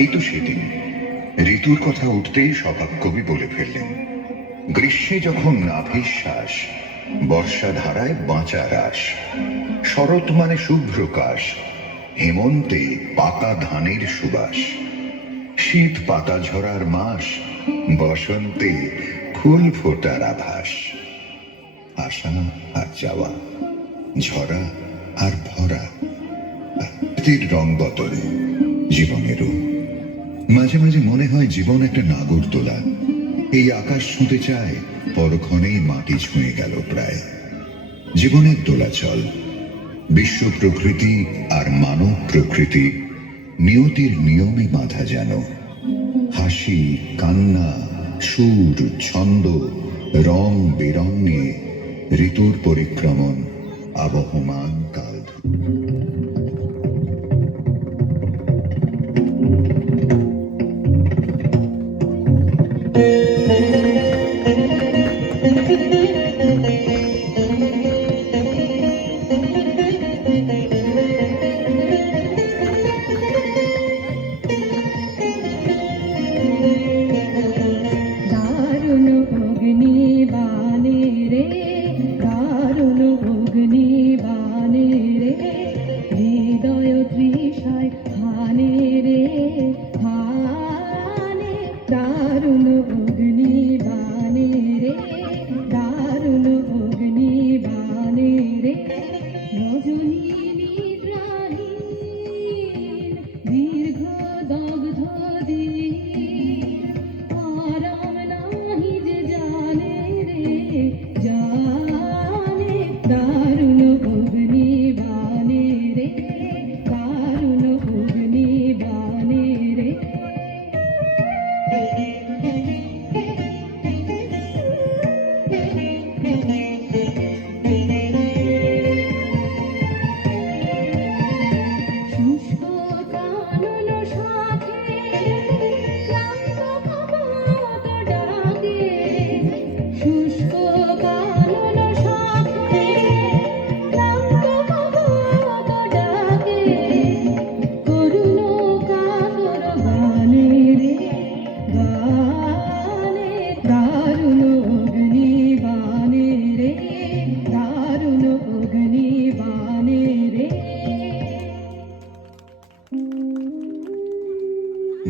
এই তো সেদিন ঋতুর কথা উঠতেই স্বভাব কবি বলে ফেললেন, গ্রীষ্মে যখন নাভিশ্বাস, বর্ষা ধারায় বাঁচা রাস, শরৎ মানে শুভ্রকাশ, হেমন্তে পাকা ধানের সুবাস, শীত পাতা ঝরার মাস, বসন্তে ফুল ফোটার আভাস, আসা আর যাওয়া, ঝরা আর ভরা, রং বদলে জীবনেরও। মাঝে মাঝে মনে হয় জীবন একটা নাগরদোলা, এই আকাশ ছুঁতে চায়, পরক্ষণেই মাটি ছুঁয়ে গেল প্রায়। জীবনের দোলাচল, বিশ্ব প্রকৃতি আর মানব প্রকৃতি নিয়তির নিয়মে বাঁধা যেন। হাসি, কান্না, সুর, ছন্দ, রং বেরং নিয়ে ঋতুর পরিক্রমণ আবহমান কাল।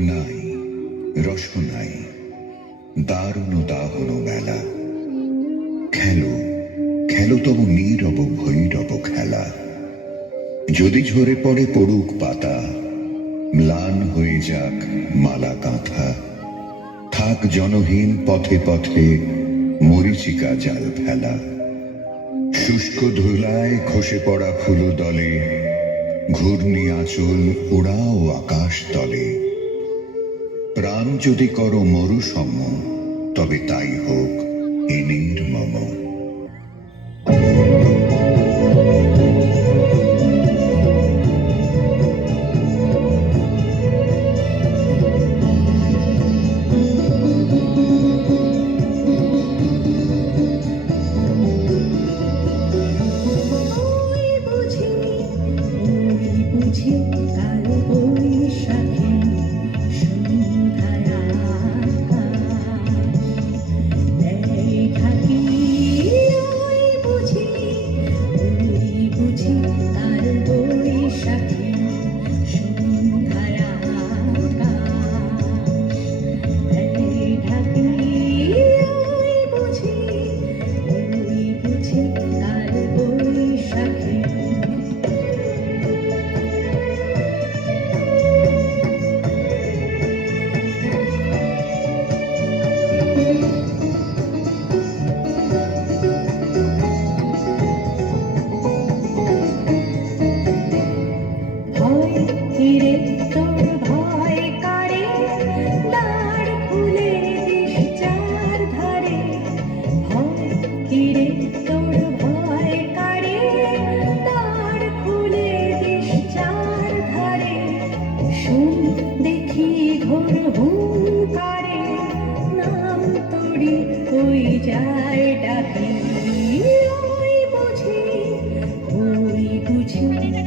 নাই রস নাই, দারুণ দাহন মেলা, খেলো খেলো তবু নীরব ভৈরব খেলা। যদি ঝরে পড়ে পড়ুক পাতা, ম্লান হয়ে যাক মালা কাঁথা, থাক জনহীন পথে পথে মরিচিকা জাল ফেলা। শুষ্ক ধুলায় খসে পড়া ফুল দলে, ঘূর্ণি আঁচল ওড়াও আকাশ তলে। প্রাণ যদি করো মরুসম, তবে তাই হোক এ নির্মম।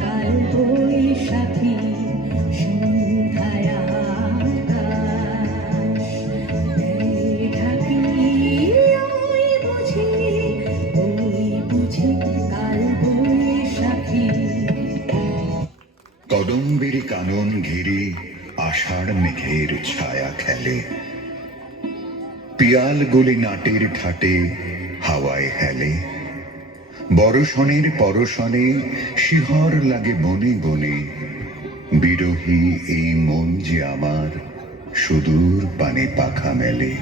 কাল বৈশাখী সন্ধ্যায় জীবন ঘিরে আষাঢ় মেঘের ছায়া খেলে, পিয়াল গলি নাটের ঠাটে হাওয়ায় হেলে, বরষণের পরশনে শিহর লাগে বনে বনে, বিরহী এই মন যে আমার সুদূর পানে পাখা মেলে।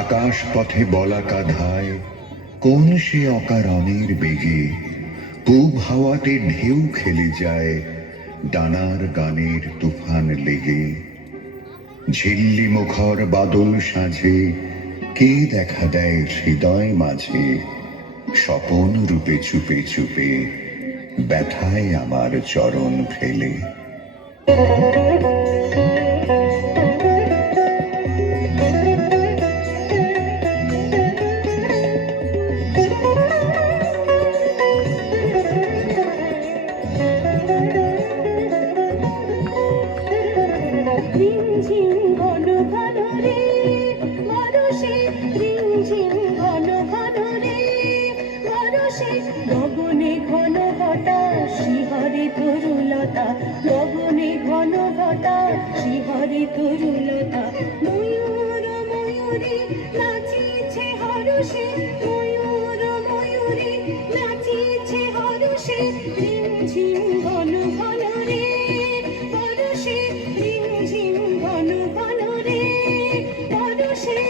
আকাশ পথে বলাকা ধায় কোন সে অকারণের বেগে, পূব হাওয়াতে ঢেউ খেলে যায় ডানার গানের তুফান লেগে। ঝিল্লি মুখর বাদল সাঁঝে কে দেখা দেয় হৃদয় মাঝে, স্বপন রূপে চুপে চুপে ব্যথায় আমার চরণ ফেলে। গগনে ঘন ঘটা শিহরে তরুলতা, গগনে ঘন ঘটা শিহরে তরুলতা। ময়ূর ময়ূরী নাচিছে হরষে, ময়ূর ময়ূরী নাচিছে হরষে। রিমঝিম ঘন ঘন রে বরষে, রিমঝিম ঘন ঘন রে বরষে।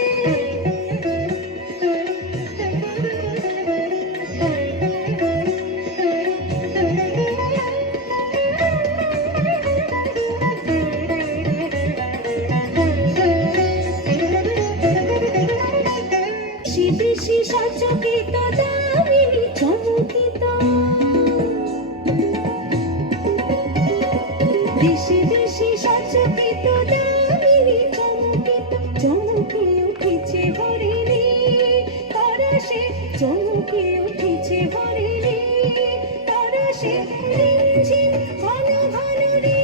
বেশি সচকিত দামিনী চমকিত, বেশি বেশি সচকিত দামিনী চমকিত। চমকে উঠেছে হরিণী পরশে, চমকে উঠেছে হরিণী পরশে। রিমঝিম ঘন ঘন রে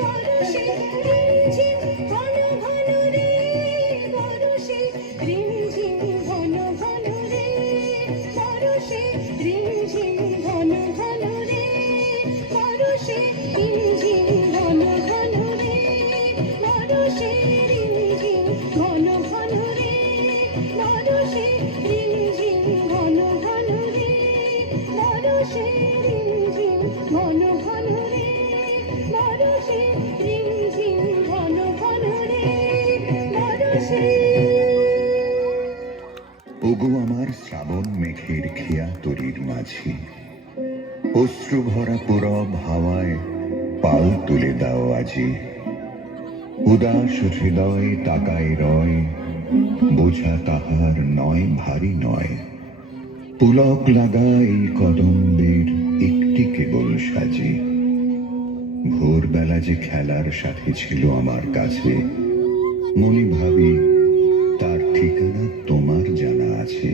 বরষে, রিমঝিম ঘন ঘন রে বরষে। রিমঝিম ঘন ঘন রে বরষে, রিমঝিম ঘন ঘন রে বরষে। রিমঝিম ঘন ঘন রে বরষে, রিমঝিম ঘন ঘন রে বরষে। রিমঝিম ঘন ঘন রে বরষে, রিমঝিম ঘন ঘন রে বরষে। রিমঝিম ঘন ঘন রে বরষে। ওগো আমার শ্রাবণ মেঘের খেয়া তরির মাঝি, অশ্রু ভরা পুরব হাওয়ায় পাল তুলে দাও আজি। উদাস হৃদয় তাকায় রয়, বোঝা তাহার নয় ভারী নয়। পুলক লাগা এই কদম্বের একটি কেবল সাজি। ভোরবেলা যে খেলার সাথে ছিল আমার কাছে, মনে ভাবি তার ঠিকানা তোমার জানা আছে।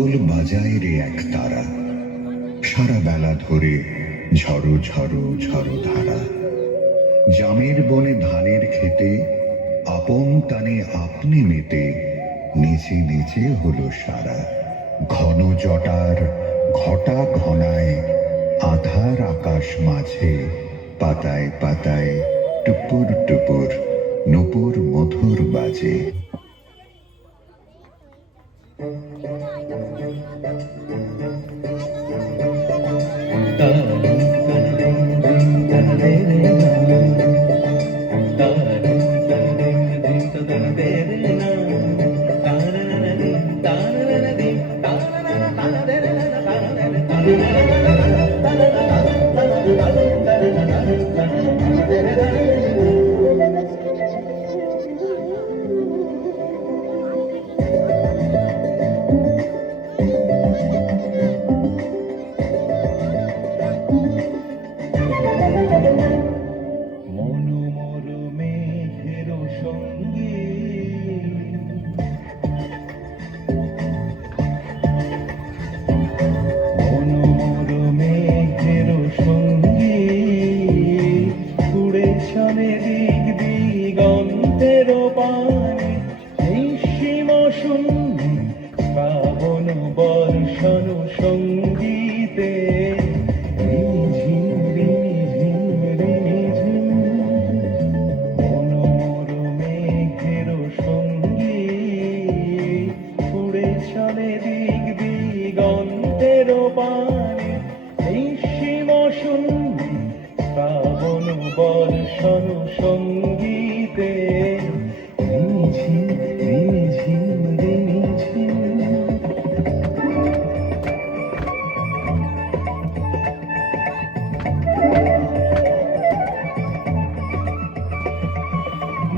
খোল বাজায় রে এক তারা, সারা বেলা ধরে ঝড়ো ঝড়ো ঝড়ো ধারা। জামের বনে ধানের খেতে আপন টানে আপনি মেতে, নেচে নেচে হলো সারা। ঘন জটার ঘটা ঘনায় আধার আকাশ মাঝে, পাতায় পাতায় টুপুর টুপুর নূপুর মধুর বাজে।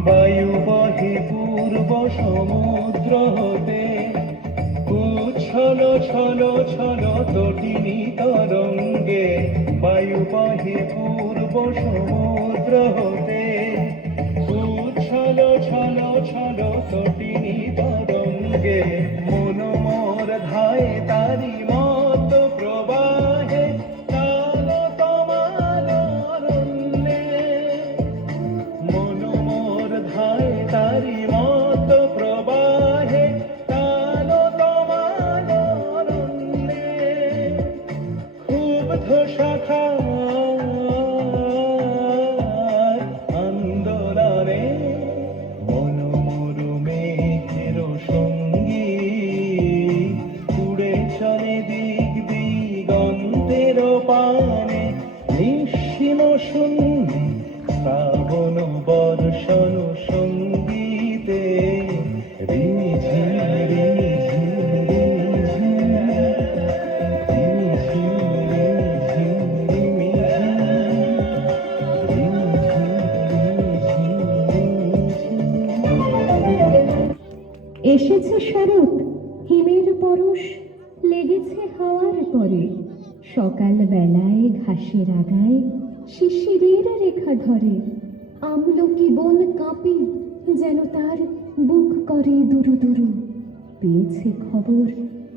বায়ু বহে পূর্ব সমুদ্র হতে, উচ্ছল ছল ছল তটিনী তরঙ্গে। বায়ু বহে পূর্ব সমুদ্র হতে, উচ্ছল ছল ছল তটিনী তরঙ্গে। মন মোর ধায় তারি মত প্রবাহে, কাল তোমার অরণ্যে। মন মোর ধায় তারি মত প্রবাহে, কাল তোমার অরণ্যে। ক্ষুব্ধ শাখার আন্দোলনে, মন মোর মেঘের সঙ্গী। উড়ে চলে দিক দিগন্তের পানে, নিঃসীম শূন্যে শ্রাবণ বর্ষণ সঙ্গীতে। রিঝিম রিঝিম রিঝিম, রিঝিম রিঝিম রিঝিম, এসেছে শরৎ, হিমের পরশ লেগেছে হাওয়ার পরে। সকাল বেলায় ঘাসের আগায় শিশিরের রেখা ধরে। আমলকি বন কাঁপে, যেন তার বুক করে দুরু দুরু। পেয়েছে খবর,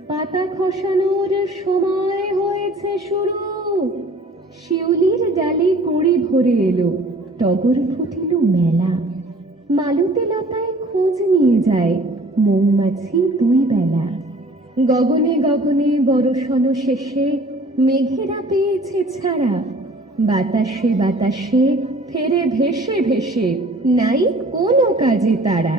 পাতা খসানোর সময় হয়েছে শুরু। শিউলির ডালে কুড়ি ভরে এলো, টগর ফুটিল মেলা। মালতী লতায় খোঁজ নিয়ে যায় মৌমাছি দুই বেলা। গগনে গগনে বরষণ শেষে মেঘেরা পেয়েছে ছাড়া। বাতাসে বাতাসে ফেরে ভেসে ভেসে, নাই কোনো কাজে তারা।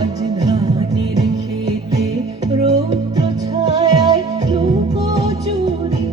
আজ ধানের খেতে রৌদ্র ছায়ায় লুকোচুরি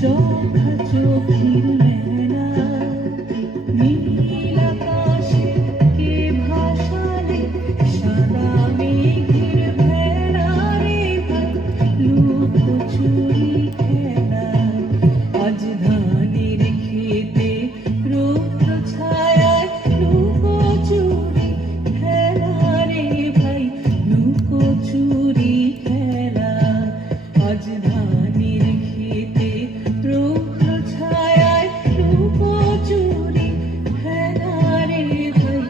চোখা চোখির মেলা নীল আকাশে কে ভাসালে সাদা মেঘের ভেলা রে ভাই লুকোচুরি খেলা আজ ধানের খেতে রৌদ্র ছায়ায় লুকোচুরি খেলা রে ভাই লুকোচুরি খেলা আজ ধানের খেতে রৌদ্র ছায়ায় লুকোচুরি খেলা রে ভাই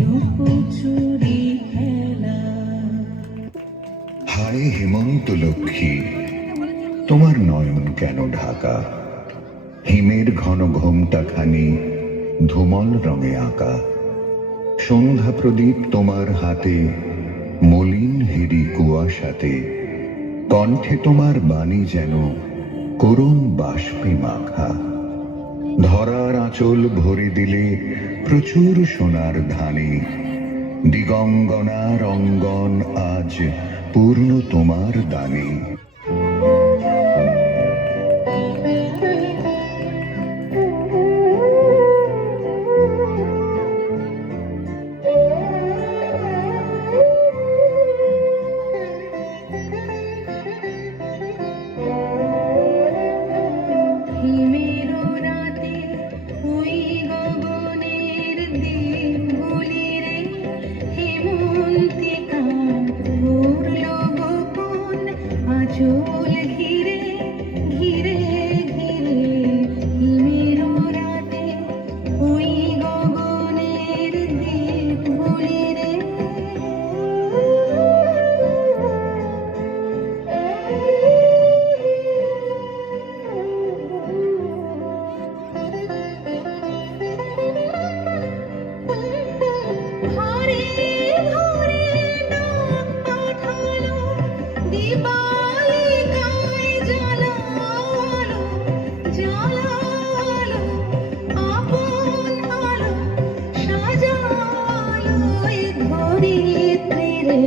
লুকোচুরি খেলা। হায় হেমন্ত লক্ষ্মী, তোমার নয়ন কেন ঢাকা? হিমের ঘন ঘোমটাখানি ধূমল রঙে আঁকা। সন্ধ্যা প্রদীপ তোমার হাতে, মলিন হেরি কুয়াশাতে। কণ্ঠে তোমার বাণী যেন করুণ বাষ্পে মাখা। ধরার আঁচল ভরে দিলে প্রচুর সোনার ধানে। দিগঙ্গনার অঙ্গন আজ পূর্ণ তোমার দানে। হিমের রাতে ওই গগনের দ্বীপগুলি রে হেমন্তিকা ঘুরল গোপন আঁচল ঘিরে ঘিরে ঘিরে। হিমের রাতে ওই গগনের দ্বীপগুলি রে ঘরে ঘরে ডাক পাঠালো, দিবালিকায় জ্বালালো জ্বালালো আপন আলো সাজালো এ ধরিত্রী রে।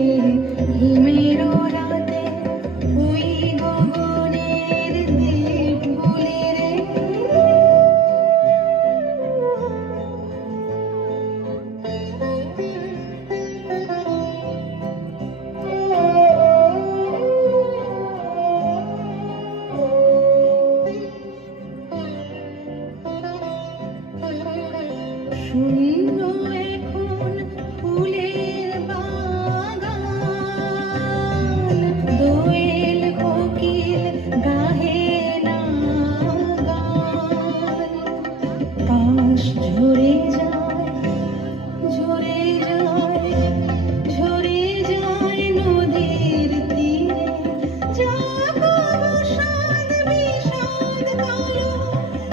হিমের রাতে ওই গগনের দ্বীপগুলি রে শূন্য এখন ফুলের বাগান। দোয়েল কোকিল গাহে না গান। পাশ ঝরে যায় ঝরে যায় ঝরে যায় নদীর তীরে। জাগব সাদ বিষাদ কালো,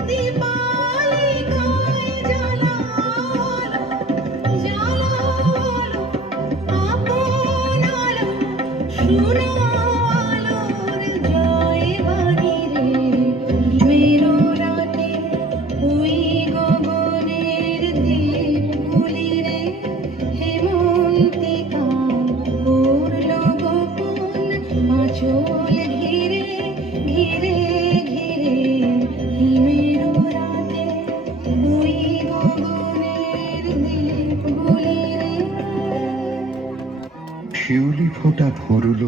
দিবালিকায় জ্বালালো জ্বালালো আপন আলো শুনো আলোর জয় বাণী রে। হিমের রাতে ওই গগনের দ্বীপগুলি রে হেমন্তিকা করল গোপন আঁচল ঘিরে ঘিরে ঘিরে। হিমের রাতে ওই গগনের দ্বীপগুলি রে শিউলি ফোঁটা ভরল